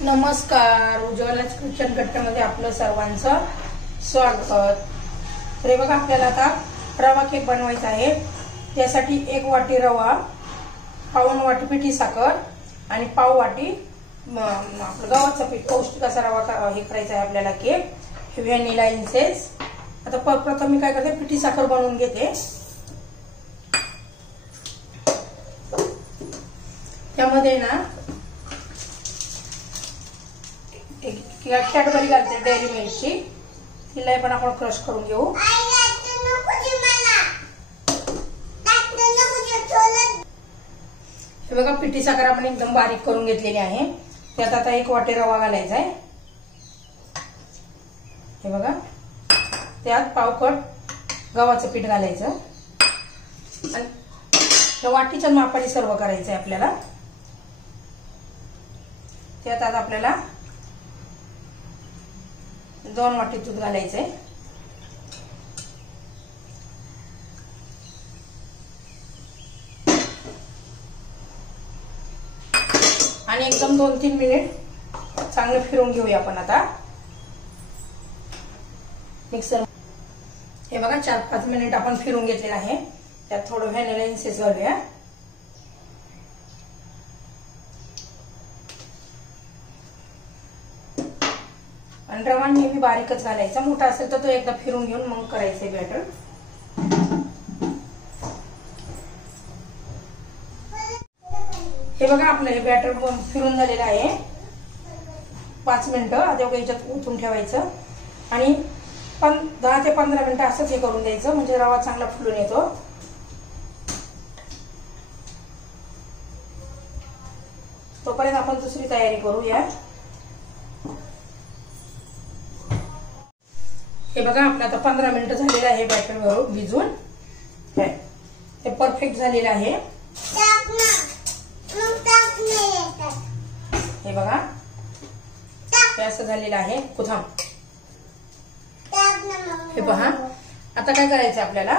नमस्कार, उज्ज्वलाच किचन कट्ट्यामध्ये आपलं सर्वांचं स्वागत। तर हे बघा, आपल्याला आता रवा केक बनवायचा आहे। त्यासाठी 1 वाटी रवा, पाऊण वाटी पिठी साखर आणि पाव वाटी आपलं गव्हाचं पीठ, पौष्टिक असा रवा हे करायचा आहे आपल्याला केक। Vanilla essence. आता प्रथम मी काय करते, पिठी साखर बनवून घेते। त्यामध्ये ना कॅडबरी घालते, डेअरी मिल्कची, तिला पण आपण क्रश करून घेऊ। हे बघा, पिठी साखर आपण एकदम बारीक करून घेतलेली आहे। त्यात आता 1 वाटी रवा घालायचा आहे। हे बघा, त्यात पाव कप गव्हाचं पीठ घालायचं आणि त्या वाटीच्या मापाने सर्व करायचं आहे आपल्याला। त्यात आता आपल्याला 2 वाटी दूध घालायचंय आणि एकदम 2-3 मिनिट चांगलं फिरवून घेऊया आपण आता मिक्सर। हे बघा, 4-5 मिनिट आपण फिरवून घेतलेलं आहे। त्यात थोडं व्हॅनिला इसेन्स घालूया। आणि रवा नेहमी बारीकच घालायचा, मोठा असेल तर तो एकदा फिरून घेऊन मग करायचंय बॅटर। हे बघा, आपलं हे बॅटर फिरून झालेलं आहे। 5 मिनिटं आता याच्यात ओतून ठेवायचं आणि 10 ते 15 मिनिटं असंच हे करून द्यायचं, म्हणजे रवा चांगला फुलून येतो। तोपर्यंत आपण दुसरी तयारी करूया। हे बघा, आपलं आता 15 मिनिटं झालेलं आहे बॅटर भिजून। हे परफेक्ट झालेलं आहे। हे बघा, हे असं झालेलं आहे। कुथाम हे पहा, आता काय करायचं आपल्याला,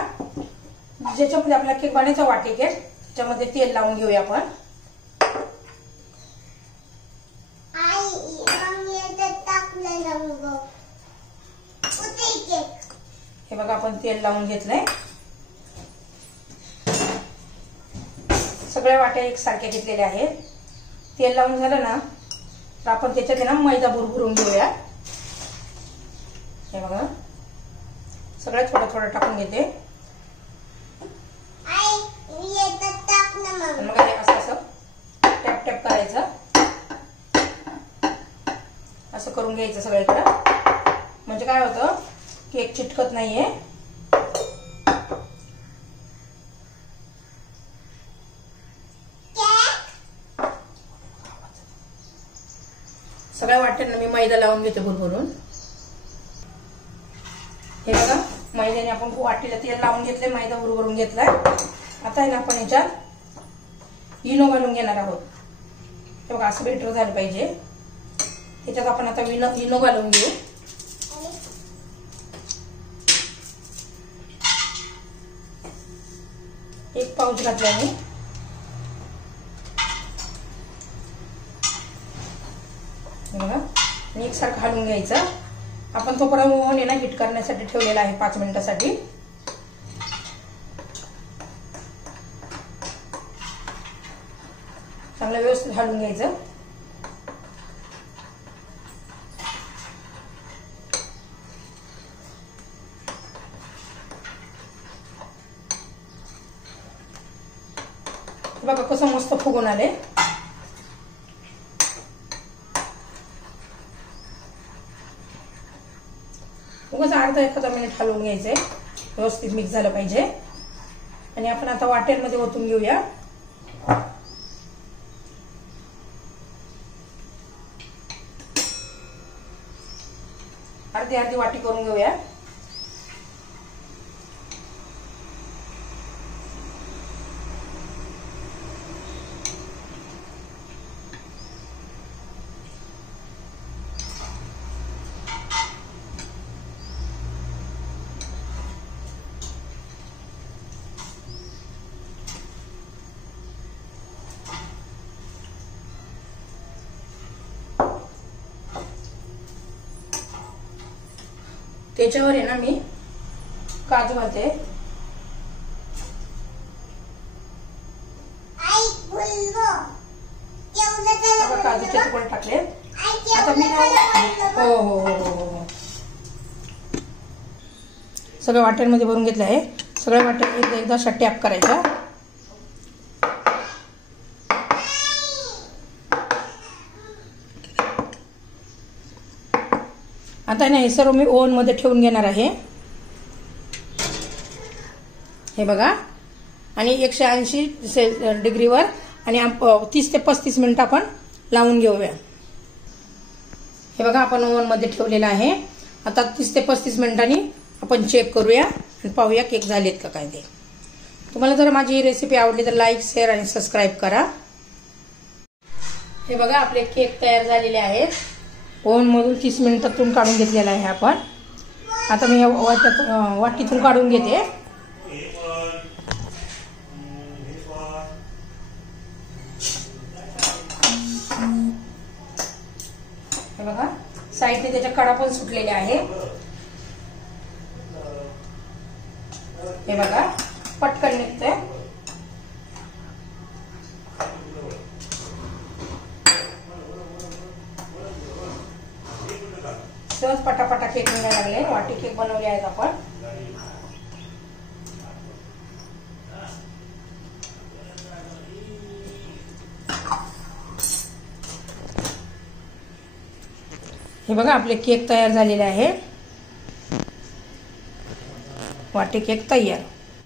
ज्याच्यामध्ये आपला केक बनायचा वाटी केक, त्याच्यामध्ये तेल लावून घेऊया आपण। हे बघा, आपण तेल लावून घेतलंय। सगळ्या वाट्या एकसारख्या घेतलेल्या आहेत। तेल लावून झालं ना तर आपण त्याच्यात ना मैदा भुरभुरून घेऊया। हे बघा, सगळं थोडं थोडं टाकून घेते। मग असं असं टॅप टॅप करायचं, असं करून घ्यायचं सगळीकडं, म्हणजे काय होतं, केक चिटकत नाहीये। सगळ्या वाट्यांना मी मैदा लावून घेते भुरभुरून। हे बघा, मैद्याने आपण वाटीला तेल लावून घेतले, मैदा भुरभुरून घेतलाय। आता आहे ना आपण याच्यात इनो घालून घेणार आहोत। हे बघा, असं बेटर झालं पाहिजे। त्याच्यात आपण आता इनो घालून घेऊ। 1 पाऊच घातल्याने बघा, आणि एकसारखं घालून घ्यायचं। आपण तोपर्यंत ओव्हन आहे ना हीट करण्यासाठी ठेवलेला आहे 5 मिनिटासाठी। चांगलं व्यवस्थित घालून घ्यायचं। बघा कसं मस्त फुगून आले। उगाच अर्धा 1 मिनिट हलवून घ्यायचंय, व्यवस्थित मिक्स झालं पाहिजे। आणि आपण आता वाट्यांमध्ये ओतून घेऊया। अर्धी अर्धी वाटी करून घेऊया। त्याच्यावर आहे ना मी काजू घालते. काजूचे तुकडे टाकले. आता मी हो हो हो हो हो सगळं वाट्यांमध्ये भरून घेतलं आहे. सगळ्या वाट्यात एकदा अशा टॅप करायच्या. आता ना हे सर्व मी ओव्हन मध्ये ठेवून घेणार आहे. हे बघा, आणि 180 डिग्रीवर आणि 30 ते 35 मिनिटं आपण लावून घेऊया. हे बघा आपण ओव्हन मध्ये ठेवलेलं आहे. आता 30 ते 35 मिनिटांनी आपण चेक करूया आणि पाहूया केक झालेत का काय ते. तुम्हाला जर माझी ही रेसिपी आवडली तर लाईक, शेअर आणि सबस्क्राईब करा. हे बघा आपले केक तयार झालेले आहेत. ओव्हन मधून 30 मिनिटातून काढून घेतलेला आहे आपण. आता मी वाटीतून काढून घेते. हे बघा साईडने त्याच्या कडा पण सुटलेल्या आहे. हे बघा पटकन निघतंय. सहज पटापटा केक निघायला लागले. वाटी केक बनवले आहेत आपण. हे बघा आपले केक तयार झालेले आहे. वाटी केक तयार.